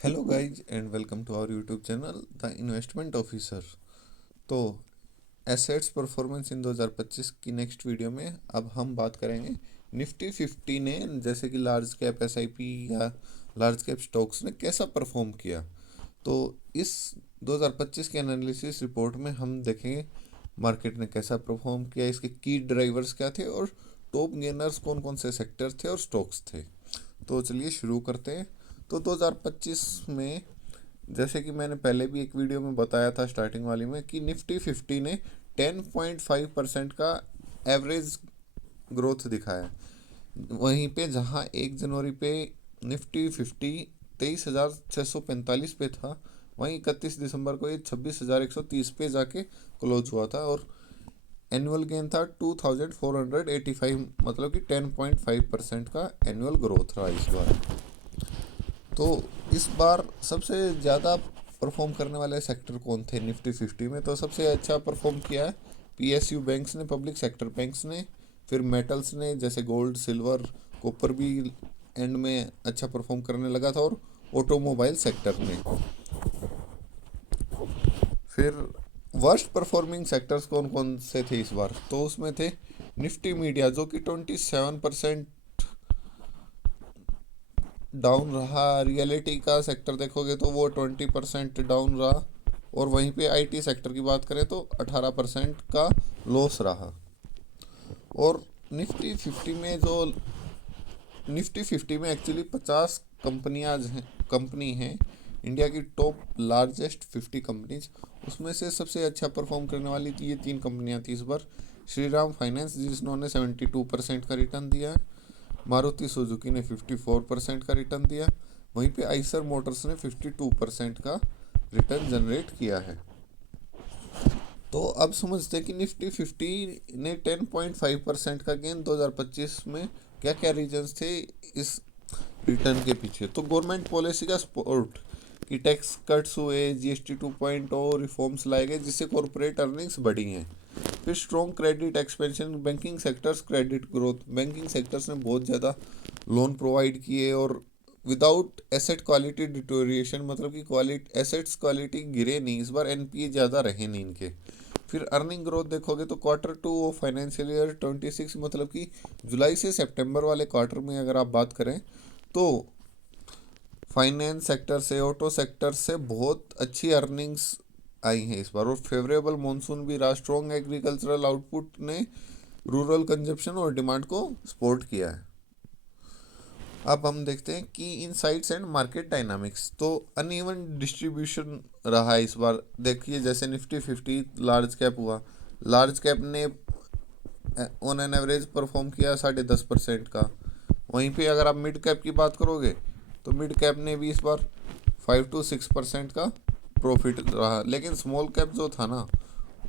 Hello guys and welcome to our YouTube channel the investment officer. तो assets performance in 2025 की next video में अब हम बात करेंगे निफ्टी 50 ने, जैसे कि लार्ज कैप एसआईपी या लार्ज कैप स्टॉक्स ने कैसा परफॉर्म किया। तो इस 2025 के एनालिसिस रिपोर्ट में हम देखेंगे मार्केट ने कैसा परफॉर्म किया, इसके की ड्राइवर्स क्या थे और टॉप गेनर्स कौन कौन से सेक्टर थे और स्टॉक्स थे। तो चलिए शुरू करते हैं। तो 2025 में, जैसे कि मैंने पहले भी एक वीडियो में बताया था स्टार्टिंग वाली में, कि निफ्टी 50 ने 10.5% का एवरेज ग्रोथ दिखाया। वहीं पे जहां 1 जनवरी पे निफ्टी 50 23,645 पे था, वहीं 31 दिसंबर को ये 26,130 पे जाके क्लोज हुआ था और एनुअल गेन था 2,485, मतलब कि 10.5% का एनुअल ग्रोथ रहा इस बार। तो इस बार सबसे ज़्यादा परफॉर्म करने वाले सेक्टर कौन थे निफ्टी 50 में? तो सबसे अच्छा परफॉर्म किया है पीएसयू बैंक्स ने, पब्लिक सेक्टर बैंक्स ने। फिर मेटल्स ने, जैसे गोल्ड सिल्वर कॉपर भी एंड में अच्छा परफॉर्म करने लगा था, और ऑटोमोबाइल सेक्टर ने। फिर वर्स्ट परफॉर्मिंग सेक्टर्स कौन कौन से थे इस बार? तो उसमें थे निफ्टी मीडिया, जो कि 27% डाउन रहा। रियलिटी का सेक्टर देखोगे तो वो 20% डाउन रहा। और वहीं पे आईटी सेक्टर की बात करें तो 18% का लॉस रहा। और निफ्टी 50 में जो निफ्टी 50 में एक्चुअली 50 कंपनी हैं, इंडिया की टॉप लार्जेस्ट 50 कंपनीज। उसमें से सबसे अच्छा परफॉर्म करने वाली ये 3 कंपनियां थी इस बार। श्रीराम फाइनेंस, जिन्होंने 72% का रिटर्न दिया है। मारुति सुजुकी ने 54% का रिटर्न दिया। वहीं पे आइसर मोटर्स ने 52% का रिटर्न जनरेट किया है। तो अब समझते हैं कि निफ्टी 50 ने 10.5% का गेन 2025 में क्या क्या रीजंस थे इस रिटर्न के पीछे। तो गवर्नमेंट पॉलिसी का सपोर्ट, कि टैक्स कट्स हुए, जीएसटी 2.0 रिफॉर्म्स लाए गए, जिससे कॉरपोरेट अर्निंग्स बढ़ी हैं। फिर strong credit expansion, banking sectors credit growth, banking sectors ने बहुत ज़्यादा लोन प्रोवाइड किए, और विदाउट एसेट क्वालिटी डिटोरिएशन, मतलब कि क्वालिटी एसेट्स क्वालिटी गिरे नहीं इस बार, एनपीए ज़्यादा रहे नहीं इनके। फिर अर्निंग ग्रोथ देखोगे तो Q2 ऑफ फाइनेंशियल ईयर 26, मतलब कि जुलाई से सितंबर वाले क्वार्टर में अगर आप बात करें तो फाइनेंस सेक्टर से, ऑटो सेक्टर से बहुत अच्छी अर्निंग्स आई हैं इस बार। और फेवरेबल मॉनसून भी रहा। स्ट्रॉन्ग एग्रीकल्चरल आउटपुट ने रूरल कंजप्शन और डिमांड को सपोर्ट किया है। अब हम देखते हैं कि इनसाइट्स एंड मार्केट डायनामिक्स। तो अनइवन डिस्ट्रीब्यूशन रहा है इस बार। देखिए, जैसे निफ्टी 50 लार्ज कैप हुआ, लार्ज कैप ने ऑन एन एवरेज परफॉर्म किया 10.5% का। वहीं पे अगर आप मिड कैप की बात करोगे तो मिड कैप ने भी इस बार 5 to 6% का प्रॉफिट रहा। लेकिन स्मॉल कैप जो था ना,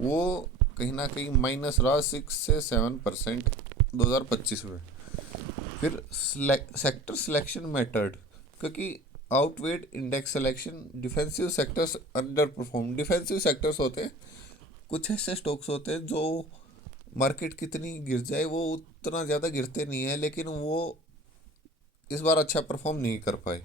वो कहीं ना कहीं माइनस रहा, 6 से 7% 2025 में। फिर सेक्टर सिलेक्शन मैटर्ड, क्योंकि outweighed index selection. Defensive sectors underperform. Defensive sectors होते हैं, कुछ ऐसे स्टॉक्स होते हैं जो मार्केट कितनी गिर जाए वो उतना ज़्यादा गिरते नहीं है, लेकिन वो इस बार अच्छा परफॉर्म नहीं कर पाए।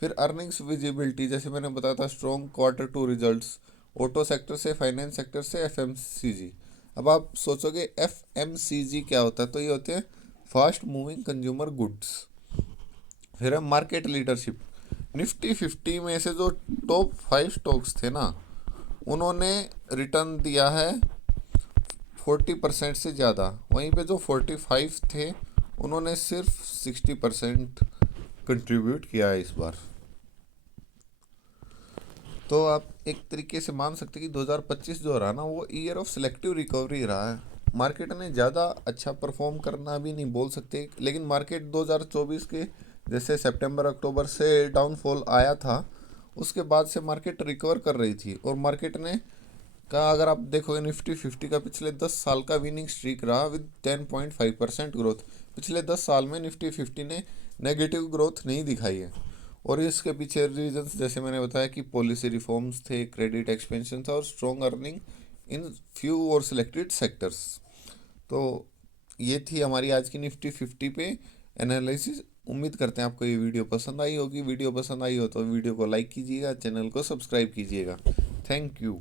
फिर अर्निंग्स विजिबिलिटी, जैसे मैंने बताया था, strong Q2 results, auto sector से, फाइनेंस सेक्टर से, एफएमसीजी। अब आप सोचोगे एफएमसीजी क्या होता है? तो ये होते हैं फास्ट मूविंग कंज्यूमर गुड्स। फिर है मार्केट लीडरशिप। निफ्टी 50 में से जो टॉप 5 स्टॉक्स थे ना, उन्होंने रिटर्न दिया है 40% से ज़्यादा। वहीं पे जो 45 थे, उन्होंने सिर्फ 60% कंट्रीब्यूट किया है इस बार। तो आप एक तरीके से मान सकते हैं कि 2025 जो रहा ना, वो ईयर ऑफ सिलेक्टिव रिकवरी रहा है। मार्केट ने ज़्यादा अच्छा परफॉर्म करना भी नहीं बोल सकते, लेकिन मार्केट 2024 के जैसे सितंबर अक्टूबर से डाउनफॉल आया था, उसके बाद से मार्केट रिकवर कर रही थी। और मार्केट ने का अगर आप देखोगे, निफ्टी 50 का पिछले 10 साल का विनिंग स्ट्रीक रहा विद 10.5% ग्रोथ। पिछले 10 साल में निफ्टी 50 ने नेगेटिव ग्रोथ नहीं दिखाई है। और इसके पीछे रीजंस, जैसे मैंने बताया, कि पॉलिसी रिफॉर्म्स थे, क्रेडिट एक्सपेंशन था, और स्ट्रॉन्ग अर्निंग इन फ्यू और सिलेक्टेड सेक्टर्स। तो ये थी हमारी आज की निफ्टी 50 पे एनालिसिस। उम्मीद करते हैं आपको ये वीडियो पसंद आई होगी। वीडियो पसंद आई हो तो वीडियो को लाइक कीजिएगा, चैनल को सब्सक्राइब कीजिएगा। Thank you.